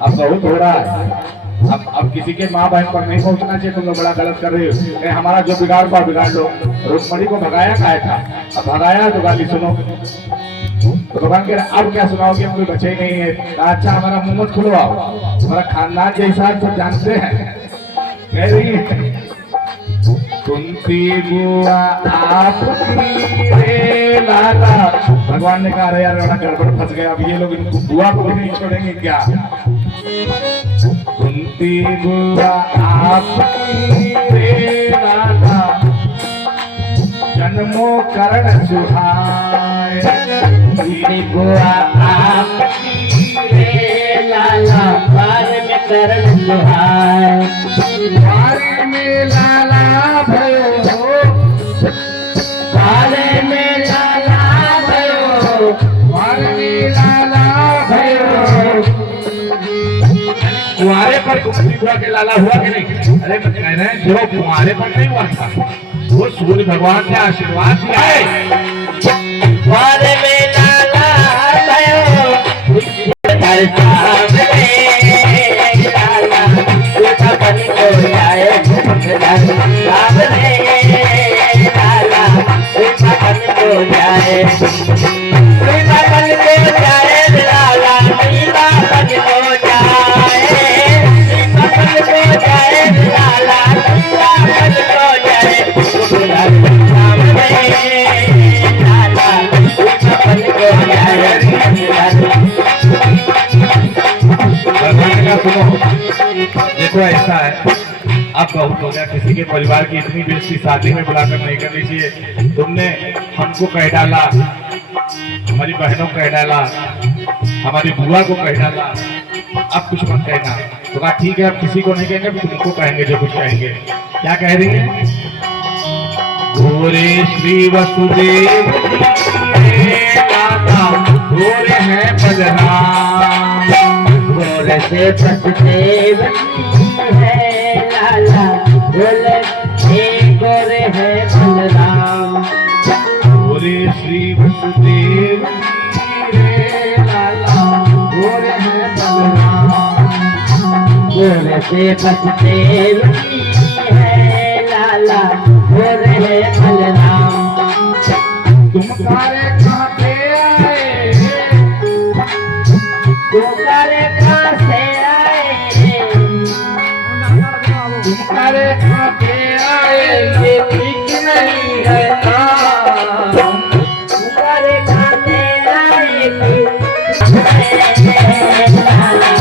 अब बहुत हो रहा है। अब किसी के माँ बहन पर नहीं पहुंचना चाहिए। तुम लोग बड़ा गलत कर रहे हो। हमारा जो बिगाड़ हुआ बिगाड़ लो। रुक्मणी को भगाया खाया था, अब भगाया तो गाली सुनो। तो भगवान कह रहे अब क्या सुनाओगे, कोई बचे ही नहीं है। अच्छा हमारा मुंह मत खुलवाओ, हमारा खानदान जैसा सब जानते हैं। कह रही है कुंती बुआ आपकी रे लाला। भगवान ने कहा अरे यार बड़ा गड़बड़ फंस गया, अब ये लोग इनको बुआ को भी नहीं छोड़ेंगे क्या। कुंती बुआ आपकी रे लाला, जन्मों करण सुहाए। कुंती बुआ आपकी रे लाला, बार में करण सुहाए। बारे में लाला भयो, बारे में लाला भयो, बारे में लाला भयो। कुंवारे पर कुंती बुआ के लाला हुआ कि नहीं? अरे मैं कह रहे हैं जो कुंवारे पर नहीं हुआ था वो सूर्य भगवान ने आशीर्वाद दिया है। बारे में लाला भयो, हर सामने लाला, दूल्हा बन को जाए सामने लाला, दूल्हा बन को जाए, दूल्हा बन को जाए लाला, दूल्हा बन को जाए, दूल्हा बन को जाए लाला, दूल्हा बन को जाए, दूल्हा सामने लाला, दूल्हा बन को जाए। सुनो देखो ऐसा है, अब बहुत हो गया। किसी के परिवार की इतनी बेइज्जती शादी में बुलाकर नहीं करनी चाहिए। तुमने हमको कह डाला, हमारी बहनों को कह डाला, हमारी बुआ को कह डाला, अब कुछ मत कहना। तो कहा ठीक है अब किसी को नहीं कहेंगे, तुमको कहेंगे जो कुछ कहेंगे। क्या कह रही है? घोरे श्री वसुदेव घोरे हैं बलराम, गोरे से वसुदेव है लाला, गोरे से गोरे है बलराम। गोरे श्री वसुदेव रे लाला, गोरे हैं बलराम। गोरे से वसुदेव है लाला, गोरे है बलराम। तुम सारे कहाँ पे आए, तुम्हारे कहाँ से आए, तुम्हारे कहाँ पे आए, ये ठीक नहीं है काम। तुम्हारे कहाँ से आए, लाला,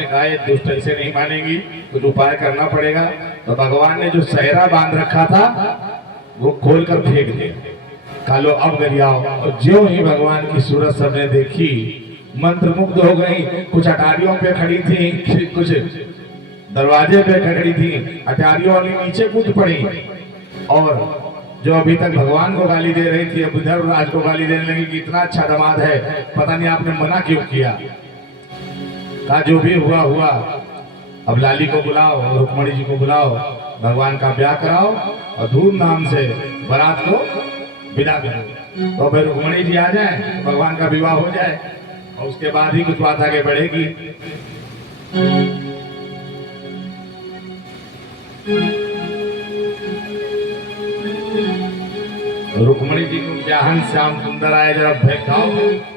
ने कहा ये दुष्ट ऐसे नहीं मानेगी, कुछ उपाय करना पड़ेगा। तो भगवान ने जो सहरा बांध रखा था वो खोल कर फेंक दिया, कालो अब गरियाओ। और ज्यों ही भगवान की सूरत सबने देखी मंत्रमुग्ध हो गई। कुछ अटारियों पे खड़ी थी, कुछ दरवाजे पे खड़ी थी। अटारियों वाली नीचे कूद पड़ी और जो अभी तक भगवान को गाली दे रही थी अब उधर राज को गाली देने लगी कि इतना अच्छा दामाद है, पता नहीं आपने मना क्यों किया। कहा जो भी हुआ हुआ, अब लाली को बुलाओ, रुक्मणी जी को बुलाओ, भगवान का ब्याह कराओ और धूमधाम से बारात को विदा करो। तो फिर रुक्मणी जी आ जाए, भगवान का विवाह हो जाए और उसके बाद ही कुछ बात आगे बढ़ेगी। रुक्मणी जी को ब्याहन श्याम सुंदर आए, जरा भेंटाओ,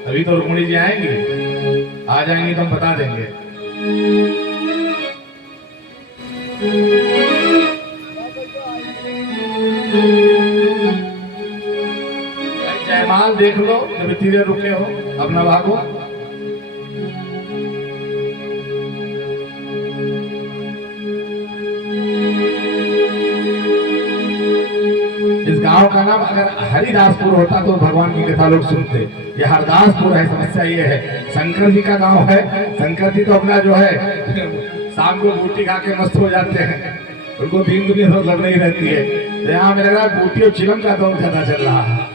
तभी तो रुक्मणी जी आएंगी। आ जाएंगी तो हम बता देंगे। जयमाल देख लो, जब इतनी देर रुके हो अपना भागो। इस गांव का नाम अगर हरिदासपुर होता तो भगवान की कथा लोग सुनते। ये हरदासपुर है। समस्या ये है, शंकर जी का गांव है। शंकर जी तो अपना जो है शाम को बूटी खा के मस्त हो जाते हैं, उनको दिन दुनिया तो लग रही रहती है। तो यहाँ में लग रहा है बूटी और चिलम का दौर ज्यादा चल रहा है।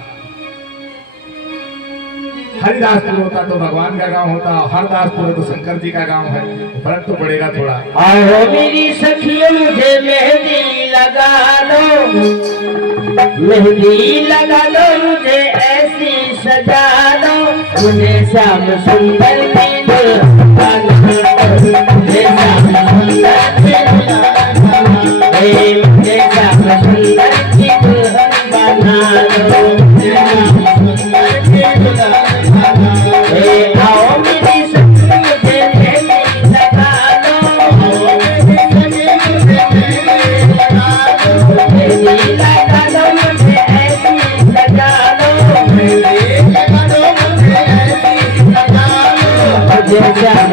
हरिदासपुर होता तो भगवान का गांव होता, हरदासपुर है तो शंकर जी का गांव है, फर्क तो पड़ेगा थोड़ा। आओ मेरी सखियों मुझे मेहंदी लगा लो, मेहंदी लगा लो, मुझे ऐसी सजा लो, मुझे श्याम सुंदर की दुल्हन बना लो, मुझे श्याम सुंदर की दुल्हन बना लो, मुझे श्याम सुंदर की दुल्हन बना लो, मुझे श्याम सुंदर की दुल्हन बना लो। आओ मेरी सखी मुझे मेहंदी लगा लो, मेहंदी लगा लो, मुझे ऐसी सजा लो, मेहंदी लगा लो, मुझे ऐसी सजा लो, मुझे श्याम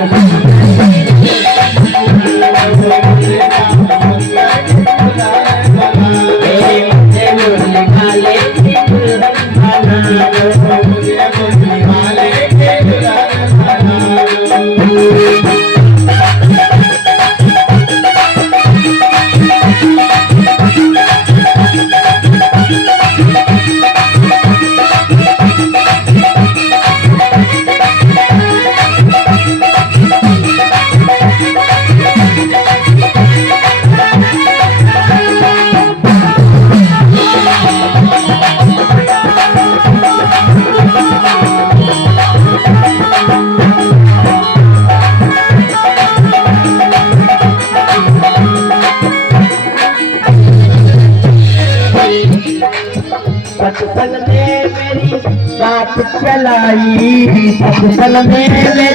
बचपन में मेरी बात चलाई, बचपन में मेरी